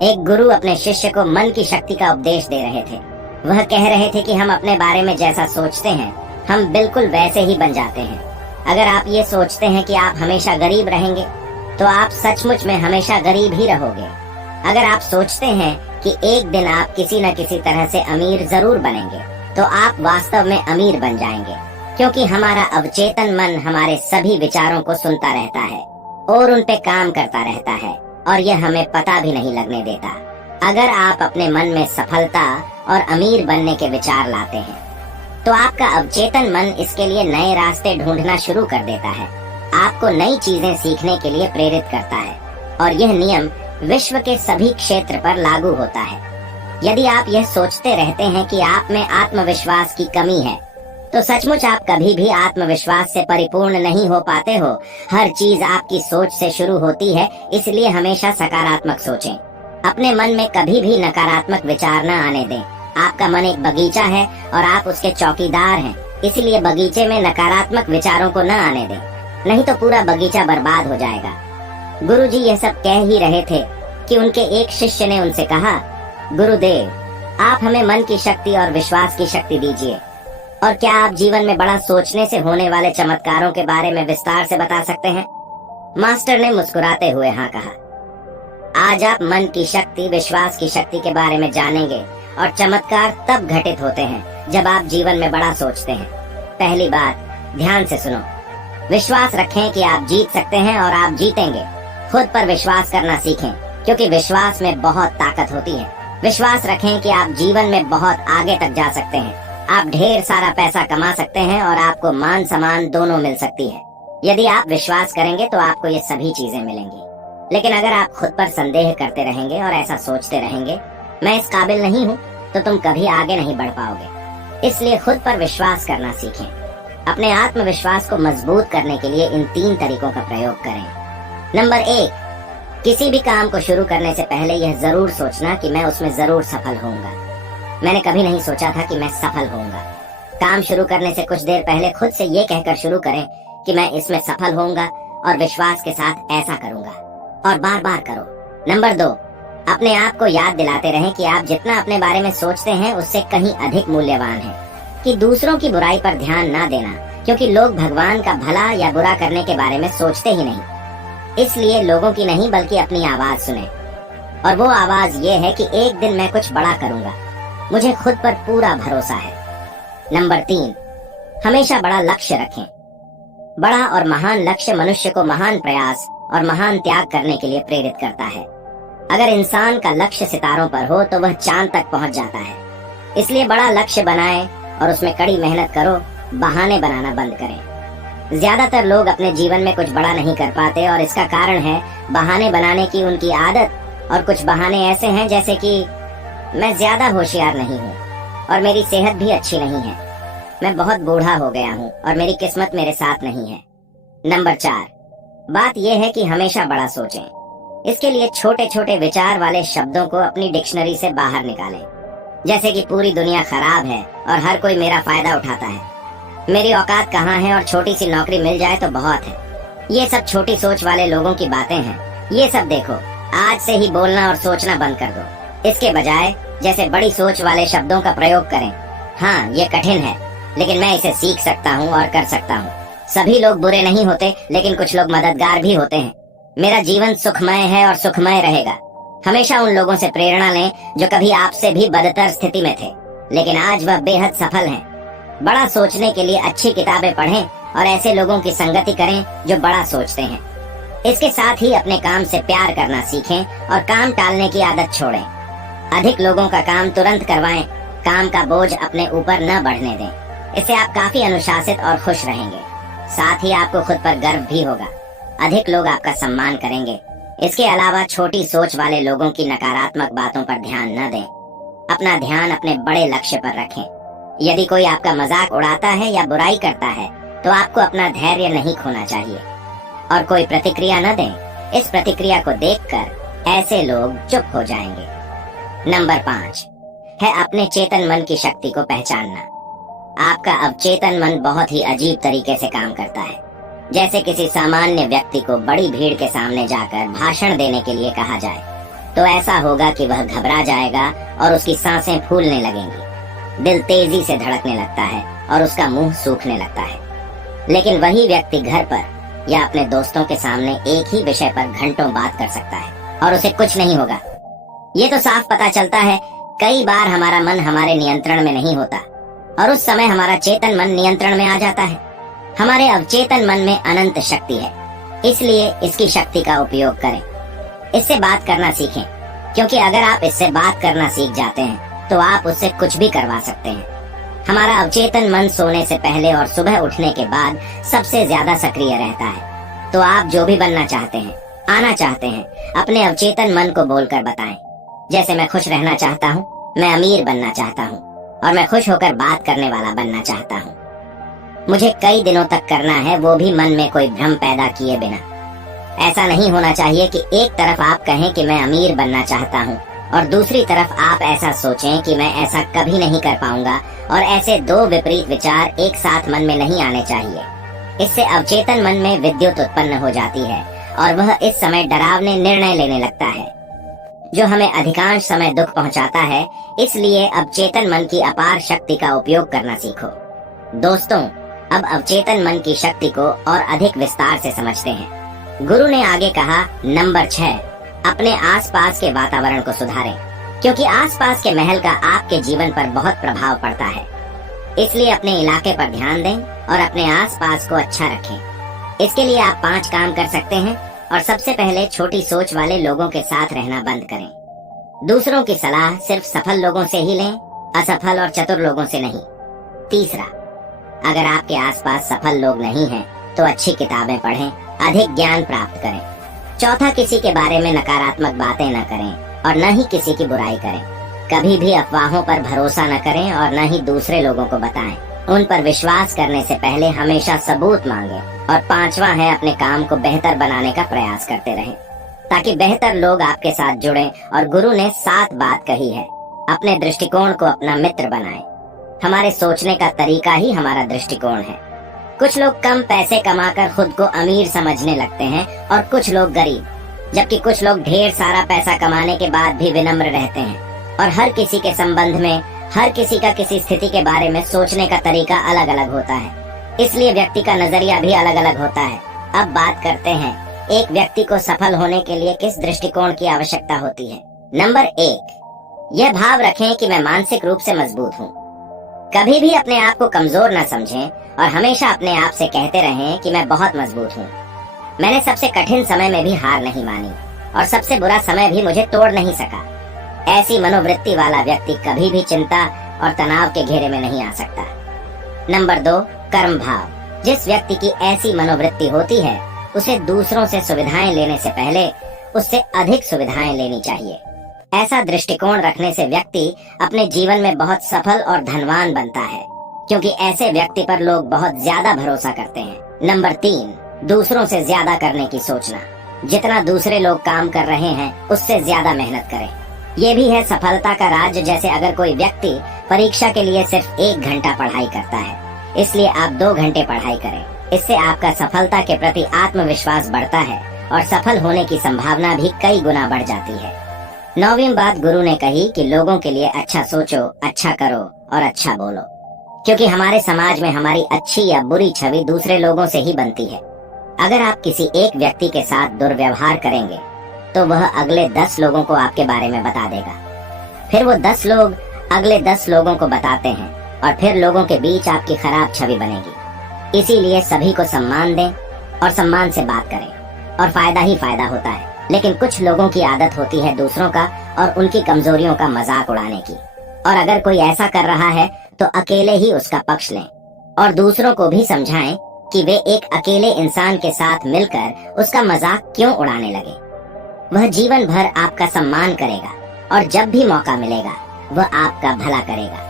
एक गुरु अपने शिष्य को मन की शक्ति का उपदेश दे रहे थे। वह कह रहे थे कि हम अपने बारे में जैसा सोचते हैं हम बिल्कुल वैसे ही बन जाते हैं। अगर आप ये सोचते हैं कि आप हमेशा गरीब रहेंगे तो आप सचमुच में हमेशा गरीब ही रहोगे। अगर आप सोचते हैं कि एक दिन आप किसी न किसी तरह से अमीर जरूर बनेंगे तो आप वास्तव में अमीर बन जाएंगे, क्योंकि हमारा अवचेतन मन हमारे सभी विचारों को सुनता रहता है और उन पे काम करता रहता है और यह हमें पता भी नहीं लगने देता। अगर आप अपने मन में सफलता और अमीर बनने के विचार लाते हैं तो आपका अवचेतन मन इसके लिए नए रास्ते ढूंढना शुरू कर देता है, आपको नई चीजें सीखने के लिए प्रेरित करता है और यह नियम विश्व के सभी क्षेत्र पर लागू होता है। यदि आप यह सोचते रहते हैं कि आप में आत्मविश्वास की कमी है तो सचमुच आप कभी भी आत्मविश्वास से परिपूर्ण नहीं हो पाते हो। हर चीज आपकी सोच से शुरू होती है, इसलिए हमेशा सकारात्मक सोचें। अपने मन में कभी भी नकारात्मक विचार न आने दें। आपका मन एक बगीचा है और आप उसके चौकीदार हैं, इसलिए बगीचे में नकारात्मक विचारों को न आने दें, नहीं तो पूरा बगीचा बर्बाद हो जाएगा। गुरुजी यह सब कह ही रहे थे कि उनके एक शिष्य ने उनसे कहा, गुरुदेव, आप हमें मन की शक्ति और विश्वास की शक्ति दीजिए, और क्या आप जीवन में बड़ा सोचने से होने वाले चमत्कारों के बारे में विस्तार से बता सकते हैं? मास्टर ने मुस्कुराते हुए हाँ कहा। आज आप मन की शक्ति, विश्वास की शक्ति के बारे में जानेंगे और चमत्कार तब घटित होते हैं जब आप जीवन में बड़ा सोचते हैं। पहली बात, ध्यान से सुनो। विश्वास रखें कि आप जीत सकते हैं और आप जीतेंगे। खुद पर विश्वास करना सीखें, क्योंकि विश्वास में बहुत ताकत होती है। विश्वास रखें कि आप जीवन में बहुत आगे तक जा सकते हैं। आप ढेर सारा पैसा कमा सकते हैं और आपको मान सम्मान दोनों मिल सकती है। यदि आप विश्वास करेंगे तो आपको ये सभी चीजें मिलेंगी। लेकिन अगर आप खुद पर संदेह करते रहेंगे और ऐसा सोचते रहेंगे, मैं इस काबिल नहीं हूँ, तो तुम कभी आगे नहीं बढ़ पाओगे। इसलिए खुद पर विश्वास करना सीखें। अपने आत्मविश्वास को मजबूत करने के लिए इन 3 तरीकों का प्रयोग करें। नंबर 1, किसी भी काम को शुरू करने से पहले यह जरूर सोचना कि मैं उसमें जरूर सफल होऊंगा। मैंने कभी नहीं सोचा था कि मैं सफल होऊंगा। काम शुरू करने से कुछ देर पहले खुद से ये कहकर शुरू करें कि मैं इसमें सफल होऊंगा और विश्वास के साथ ऐसा करूंगा, और बार बार करो। नंबर 2, अपने आप को याद दिलाते रहें कि आप जितना अपने बारे में सोचते हैं उससे कहीं अधिक मूल्यवान हैं। कि दूसरों की बुराई पर ध्यान ना देना, क्योंकि लोग भगवान का भला या बुरा करने के बारे में सोचते ही नहीं। इसलिए लोगों की नहीं बल्कि अपनी आवाज सुने, और वो आवाज ये है कि एक दिन मैं कुछ बड़ा करूंगा। मुझे खुद पर पूरा भरोसा है। नंबर 3, हमेशा बड़ा लक्ष्य रखें। बड़ा और महान लक्ष्य मनुष्य को महान प्रयास और महान त्याग करने के लिए प्रेरित करता है। अगर इंसान का लक्ष्य सितारों पर हो तो वह चांद तक पहुंच जाता है। इसलिए बड़ा लक्ष्य बनाएं और उसमें कड़ी मेहनत करो, बहाने बनाना बंद करें। ज्यादातर लोग अपने जीवन में कुछ बड़ा नहीं कर पाते और इसका कारण है बहाने बनाने की उनकी आदत। और कुछ बहाने ऐसे हैं जैसे कि मैं ज्यादा होशियार नहीं हूँ और मेरी सेहत भी अच्छी नहीं है, मैं बहुत बूढ़ा हो गया हूँ और मेरी किस्मत मेरे साथ नहीं है। नंबर 4, बात यह है कि हमेशा बड़ा सोचें। इसके लिए छोटे छोटे विचार वाले शब्दों को अपनी डिक्शनरी से बाहर निकालें, जैसे कि पूरी दुनिया खराब है और हर कोई मेरा फायदा उठाता है, मेरी औकात कहाँ है और छोटी सी नौकरी मिल जाए तो बहुत है। ये सब छोटी सोच वाले लोगों की बातें हैं। ये सब देखो, आज से ही बोलना और सोचना बंद कर दो। इसके बजाय जैसे बड़ी सोच वाले शब्दों का प्रयोग करें। हाँ, ये कठिन है, लेकिन मैं इसे सीख सकता हूँ और कर सकता हूँ। सभी लोग बुरे नहीं होते, लेकिन कुछ लोग मददगार भी होते हैं। मेरा जीवन सुखमय है और सुखमय रहेगा। हमेशा उन लोगों से प्रेरणा लें जो कभी आपसे भी बदतर स्थिति में थे, लेकिन आज वह बेहद सफल हैं। बड़ा सोचने के लिए अच्छी किताबें पढ़ें और ऐसे लोगों की संगति करें जो बड़ा सोचते हैं। इसके साथ ही अपने काम से प्यार करना सीखें और काम टालने की आदत छोड़ें। अधिक लोगों का काम तुरंत करवाएं। काम का बोझ अपने ऊपर न बढ़ने दें। इससे आप काफी अनुशासित और खुश रहेंगे। साथ ही आपको खुद पर गर्व भी होगा। अधिक लोग आपका सम्मान करेंगे। इसके अलावा छोटी सोच वाले लोगों की नकारात्मक बातों पर ध्यान न दें। अपना ध्यान अपने बड़े लक्ष्य पर रखें। यदि कोई आपका मजाक उड़ाता है या बुराई करता है तो आपको अपना धैर्य नहीं खोना चाहिए और कोई प्रतिक्रिया न दें। इस प्रतिक्रिया को देखकर ऐसे लोग चुप हो जाएंगे। नंबर 5 है अपने चेतन मन की शक्ति को पहचानना। आपका अवचेतन मन बहुत ही अजीब तरीके से काम करता है। जैसे किसी सामान्य व्यक्ति को बड़ी भीड़ के सामने जाकर भाषण देने के लिए कहा जाए तो ऐसा होगा कि वह घबरा जाएगा और उसकी सांसें फूलने लगेंगी, दिल तेजी से धड़कने लगता है और उसका मुंह सूखने लगता है। लेकिन वही व्यक्ति घर पर या अपने दोस्तों के सामने एक ही विषय पर घंटों बात कर सकता है और उसे कुछ नहीं होगा। ये तो साफ पता चलता है कई बार हमारा मन हमारे नियंत्रण में नहीं होता और उस समय हमारा चेतन मन नियंत्रण में आ जाता है। हमारे अवचेतन मन में अनंत शक्ति है, इसलिए इसकी शक्ति का उपयोग करें। इससे बात करना सीखें, क्योंकि अगर आप इससे बात करना सीख जाते हैं तो आप उससे कुछ भी करवा सकते हैं। हमारा अवचेतन मन सोने से पहले और सुबह उठने के बाद सबसे ज्यादा सक्रिय रहता है। तो आप जो भी बनना चाहते हैं, आना चाहते हैं, अपने अवचेतन मन को बोलकर बताएं। जैसे मैं खुश रहना चाहता हूँ, मैं अमीर बनना चाहता हूँ और मैं खुश होकर बात करने वाला बनना चाहता हूँ। मुझे कई दिनों तक करना है, वो भी मन में कोई भ्रम पैदा किए बिना। ऐसा नहीं होना चाहिए कि एक तरफ आप कहें कि मैं अमीर बनना चाहता हूँ और दूसरी तरफ आप ऐसा सोचें कि मैं ऐसा कभी नहीं कर पाऊंगा, और ऐसे दो विपरीत विचार एक साथ मन में नहीं आने चाहिए। इससे अवचेतन मन में विद्युत उत्पन्न हो जाती है और वह इस समय डरावने निर्णय लेने लगता है, जो हमें अधिकांश समय दुख पहुंचाता है। इसलिए अवचेतन मन की अपार शक्ति का उपयोग करना सीखो। दोस्तों, अब अवचेतन मन की शक्ति को और अधिक विस्तार से समझते हैं। गुरु ने आगे कहा, नंबर 6, अपने आसपास के वातावरण को सुधारें, क्योंकि आसपास के महल का आपके जीवन पर बहुत प्रभाव पड़ता है। इसलिए अपने इलाके पर ध्यान दें और अपने आसपास को अच्छा रखें। इसके लिए आप 5 काम कर सकते हैं। और सबसे पहले, छोटी सोच वाले लोगों के साथ रहना बंद करें। दूसरों की सलाह सिर्फ सफल लोगों से ही लें, असफल और चतुर लोगों से नहीं। तीसरा, अगर आपके आसपास सफल लोग नहीं हैं, तो अच्छी किताबें पढ़ें, अधिक ज्ञान प्राप्त करें। चौथा, किसी के बारे में नकारात्मक बातें न करें और न ही किसी की बुराई करें। कभी भी अफवाहों पर भरोसा न करें और न ही दूसरे लोगों को बताएं। उन पर विश्वास करने से पहले हमेशा सबूत मांगें। और 5वां है, अपने काम को बेहतर बनाने का प्रयास करते रहें, ताकि बेहतर लोग आपके साथ जुड़ें। और गुरु ने 7 बात कही है, अपने दृष्टिकोण को अपना मित्र बनाएं। हमारे सोचने का तरीका ही हमारा दृष्टिकोण है। कुछ लोग कम पैसे कमाकर खुद को अमीर समझने लगते हैं और कुछ लोग गरीब, जबकि कुछ लोग ढेर सारा पैसा कमाने के बाद भी विनम्र रहते हैं। और हर किसी के संबंध में, हर किसी का किसी स्थिति के बारे में सोचने का तरीका अलग अलग होता है, इसलिए व्यक्ति का नजरिया भी अलग अलग होता है। अब बात करते हैं, एक व्यक्ति को सफल होने के लिए किस दृष्टिकोण की आवश्यकता होती है। नंबर 1, यह भाव रखें कि मैं मानसिक रूप से मजबूत हूँ। कभी भी अपने आप को कमजोर न समझें और हमेशा अपने आप से कहते रहें कि मैं बहुत मजबूत हूँ। मैंने सबसे कठिन समय में भी हार नहीं मानी और सबसे बुरा समय भी मुझे तोड़ नहीं सका। ऐसी मनोवृत्ति वाला व्यक्ति कभी भी चिंता और तनाव के घेरे में नहीं आ सकता। नंबर 2, कर्म भाव। जिस व्यक्ति की ऐसी मनोवृत्ति होती है, उसे दूसरों से सुविधाएं लेने से पहले उससे अधिक सुविधाएं लेनी चाहिए। ऐसा दृष्टिकोण रखने से व्यक्ति अपने जीवन में बहुत सफल और धनवान बनता है, क्योंकि ऐसे व्यक्ति पर लोग बहुत ज्यादा भरोसा करते हैं। नंबर 3, दूसरों से ज्यादा करने की सोचना। जितना दूसरे लोग काम कर रहे हैं, उससे ज्यादा मेहनत करें। ये भी है सफलता का राज। जैसे अगर कोई व्यक्ति परीक्षा के लिए सिर्फ 1 घंटा पढ़ाई करता है, इसलिए आप 2 घंटे पढ़ाई करें। इससे आपका सफलता के प्रति आत्मविश्वास बढ़ता है और सफल होने की संभावना भी कई गुना बढ़ जाती है। 9वीं बात गुरु ने कही कि लोगों के लिए अच्छा सोचो, अच्छा करो और अच्छा बोलो, क्योंकि हमारे समाज में हमारी अच्छी या बुरी छवि दूसरे लोगों से ही बनती है। अगर आप किसी एक व्यक्ति के साथ दुर्व्यवहार करेंगे, तो वह अगले 10 लोगों को आपके बारे में बता देगा। फिर वो 10 लोग अगले 10 लोगों को बताते हैं और फिर लोगों के बीच आपकी खराब छवि बनेगी। इसीलिए सभी को सम्मान दें और सम्मान से बात करें और फायदा ही फायदा होता है। लेकिन कुछ लोगों की आदत होती है दूसरों का और उनकी कमजोरियों का मजाक उड़ाने की। और अगर कोई ऐसा कर रहा है तो अकेले ही उसका पक्ष लें और दूसरों को भी समझाएं कि वे एक अकेले इंसान के साथ मिलकर उसका मजाक क्यों उड़ाने लगे। वह जीवन भर आपका सम्मान करेगा और जब भी मौका मिलेगा वह आपका भला करेगा।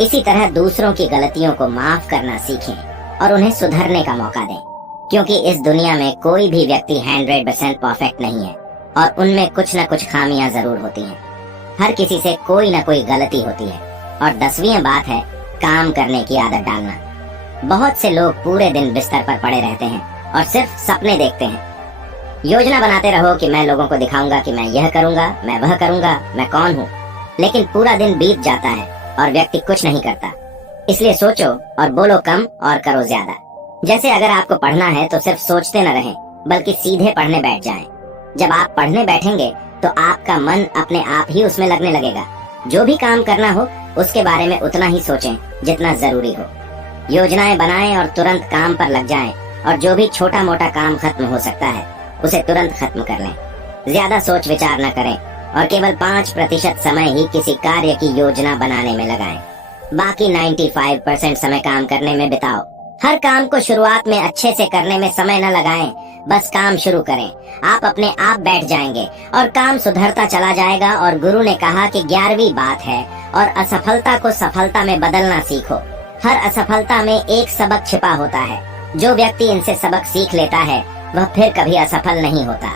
इसी तरह दूसरों की गलतियों को माफ करना सीखें और उन्हें सुधरने का मौका दें, क्योंकि इस दुनिया में कोई भी व्यक्ति 100% परफेक्ट नहीं है और उनमें कुछ न कुछ खामियां जरूर होती हैं। हर किसी से कोई न कोई गलती होती है। और 10वीं बात है काम करने की आदत डालना। बहुत से लोग पूरे दिन बिस्तर पर पड़े रहते हैं और सिर्फ सपने देखते हैं। योजना बनाते रहो कि मैं लोगों को दिखाऊंगा कि मैं यह करूंगा, मैं वह करूंगा, मैं कौन हूँ। लेकिन पूरा दिन बीत जाता है और व्यक्ति कुछ नहीं करता। इसलिए सोचो और बोलो कम और करो ज्यादा। जैसे अगर आपको पढ़ना है तो सिर्फ सोचते न रहें, बल्कि सीधे पढ़ने बैठ जाएं। जब आप पढ़ने बैठेंगे तो आपका मन अपने आप ही उसमें लगने लगेगा। जो भी काम करना हो उसके बारे में उतना ही सोचें जितना जरूरी हो। योजनाएं बनाएं और तुरंत काम पर लग जाएं, और जो भी छोटा मोटा काम खत्म हो सकता है उसे तुरंत खत्म कर लें। ज्यादा सोच विचार न करें और केवल 5% समय ही किसी कार्य की योजना बनाने में लगाएं। बाकी 95% समय काम करने में बिताओ। हर काम को शुरुआत में अच्छे से करने में समय न लगाएं, बस काम शुरू करें। आप अपने आप बैठ जाएंगे और काम सुधरता चला जाएगा। और गुरु ने कहा कि 11वीं बात है, और असफलता को सफलता में बदलना सीखो। हर असफलता में एक सबक छिपा होता है। जो व्यक्ति इनसे सबक सीख लेता है वह फिर कभी असफल नहीं होता।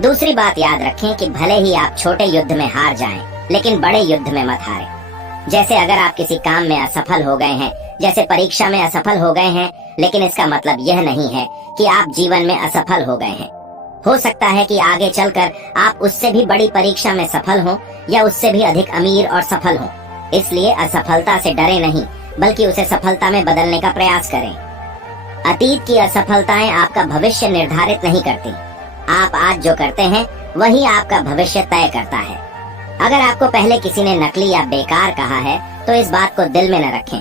दूसरी बात याद रखें कि भले ही आप छोटे युद्ध में हार जाएं, लेकिन बड़े युद्ध में मत हारें। जैसे अगर आप किसी काम में असफल हो गए हैं, जैसे परीक्षा में असफल हो गए हैं, लेकिन इसका मतलब यह नहीं है कि आप जीवन में असफल हो गए हैं। हो सकता है कि आगे चलकर आप उससे भी बड़ी परीक्षा में सफल हों, या उससे भी अधिक अमीर और सफल हों। इसलिए असफलता से डरे नहीं, बल्कि उसे सफलता में बदलने का प्रयास करें। अतीत की असफलताएं आपका भविष्य निर्धारित नहीं करती। आप आज जो करते हैं वही आपका भविष्य तय करता है। अगर आपको पहले किसी ने नकली या बेकार कहा है तो इस बात को दिल में न रखें,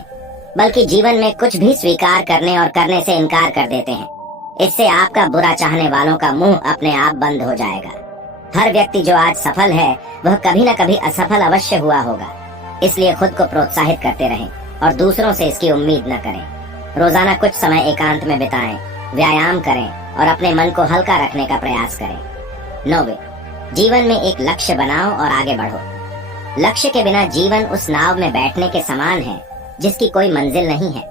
बल्कि जीवन में कुछ भी स्वीकार करने और करने से इनकार कर देते हैं। इससे आपका बुरा चाहने वालों का मुंह अपने आप बंद हो जाएगा। हर व्यक्ति जो आज सफल है वह कभी न कभी असफल अवश्य हुआ होगा। इसलिए खुद को प्रोत्साहित करते रहें और दूसरों से इसकी उम्मीद न करें। रोजाना कुछ समय एकांत में बिताएं, व्यायाम करें और अपने मन को हल्का रखने का प्रयास करें। 9, जीवन में एक लक्ष्य बनाओ और आगे बढ़ो। लक्ष्य के बिना जीवन उस नाव में बैठने के समान है जिसकी कोई मंजिल नहीं है।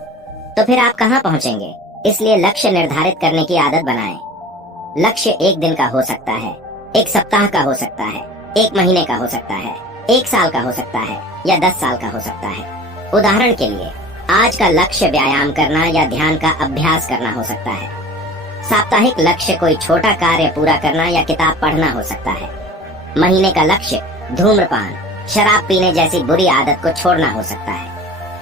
तो फिर आप कहाँ पहुँचेंगे? इसलिए लक्ष्य निर्धारित करने की आदत बनाएं। लक्ष्य एक दिन का हो सकता है, एक सप्ताह का हो सकता है, एक महीने का हो सकता है, 1 साल का हो सकता है, या 10 साल का हो सकता है। उदाहरण के लिए आज का लक्ष्य व्यायाम करना या ध्यान का अभ्यास करना हो सकता है। साप्ताहिक लक्ष्य कोई छोटा कार्य पूरा करना या किताब पढ़ना हो सकता है। महीने का लक्ष्य धूम्रपान, शराब पीने जैसी बुरी आदत को छोड़ना हो सकता है।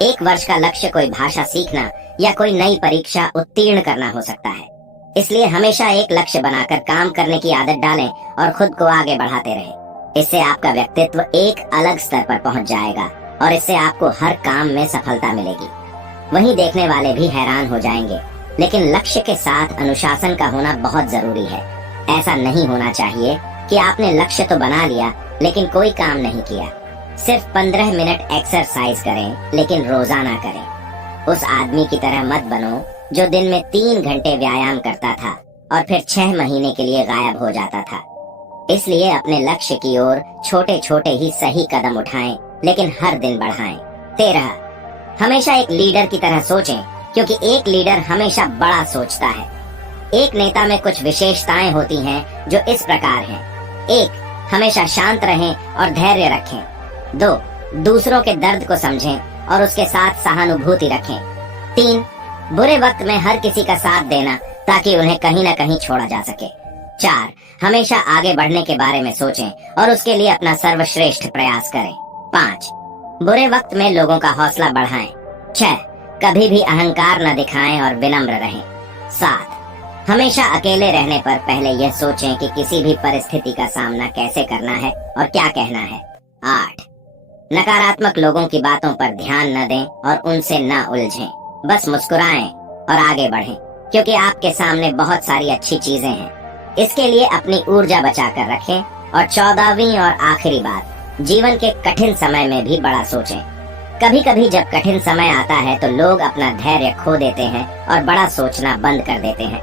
1 वर्ष का लक्ष्य कोई भाषा सीखना या कोई नई परीक्षा उत्तीर्ण करना हो सकता है। इसलिए हमेशा एक लक्ष्य बनाकर काम करने की आदत डालें और खुद को आगे बढ़ाते रहें। इससे आपका व्यक्तित्व एक अलग स्तर पर पहुंच जाएगा और इससे आपको हर काम में सफलता मिलेगी। वहीं देखने वाले भी हैरान हो जाएंगे। लेकिन लक्ष्य के साथ अनुशासन का होना बहुत जरूरी है। ऐसा नहीं होना चाहिए कि आपने लक्ष्य तो बना लिया लेकिन कोई काम नहीं किया। सिर्फ 15 मिनट एक्सरसाइज करें, लेकिन रोजाना करें। उस आदमी की तरह मत बनो जो दिन में 3 घंटे व्यायाम करता था और फिर 6 महीने के लिए गायब हो जाता था। इसलिए अपने लक्ष्य की ओर छोटे छोटे ही सही कदम उठाएं, लेकिन हर दिन बढ़ाएं। 13, हमेशा एक लीडर की तरह सोचें, क्योंकि एक लीडर हमेशा बड़ा सोचता है। एक नेता में कुछ विशेषताएं होती हैं जो इस प्रकार हैं। 1, हमेशा शांत रहें और धैर्य रखें। 2, दूसरों के दर्द को समझें और उसके साथ सहानुभूति रखें। 3, बुरे वक्त में हर किसी का साथ देना ताकि उन्हें कहीं न कहीं छोड़ा जा सके। 4, हमेशा आगे बढ़ने के बारे में सोचें और उसके लिए अपना सर्वश्रेष्ठ प्रयास करें। 5, बुरे वक्त में लोगों का हौसला बढ़ाएं। 6, कभी भी अहंकार न दिखाएं और विनम्र रहें। 7, हमेशा अकेले रहने पर पहले यह सोचें कि किसी भी परिस्थिति का सामना कैसे करना है और क्या कहना है। 8, नकारात्मक लोगों की बातों पर ध्यान न दें और उनसे न उलझें। बस मुस्कुराएं और आगे बढ़ें, क्योंकि आपके सामने बहुत सारी अच्छी चीजें हैं। इसके लिए अपनी ऊर्जा बचा कर रखें। और 14वीं और आखिरी बात, जीवन के कठिन समय में भी बड़ा सोचें। कभी कभी जब कठिन समय आता है तो लोग अपना धैर्य खो देते हैं और बड़ा सोचना बंद कर देते हैं।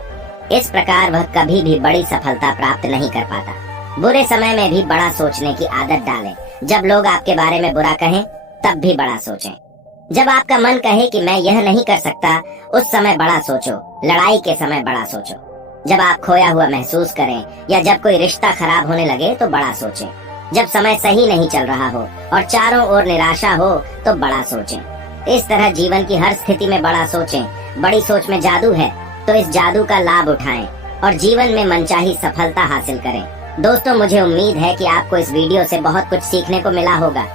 इस प्रकार वह कभी भी बड़ी सफलता प्राप्त नहीं कर पाता। बुरे समय में भी बड़ा सोचने की आदत डालें। जब लोग आपके बारे में बुरा कहें तब भी बड़ा सोचें। जब आपका मन कहे कि मैं यह नहीं कर सकता, उस समय बड़ा सोचो। लड़ाई के समय बड़ा सोचो। जब आप खोया हुआ महसूस करें या जब कोई रिश्ता खराब होने लगे तो बड़ा सोचें। जब समय सही नहीं चल रहा हो और चारों ओर निराशा हो तो बड़ा सोचें। इस तरह जीवन की हर स्थिति में बड़ा सोचें। बड़ी सोच में जादू है, तो इस जादू का लाभ उठाएं। और जीवन में मनचाही सफलता हासिल करें। दोस्तों, मुझे उम्मीद है कि आपको इस वीडियो से बहुत कुछ सीखने को मिला होगा।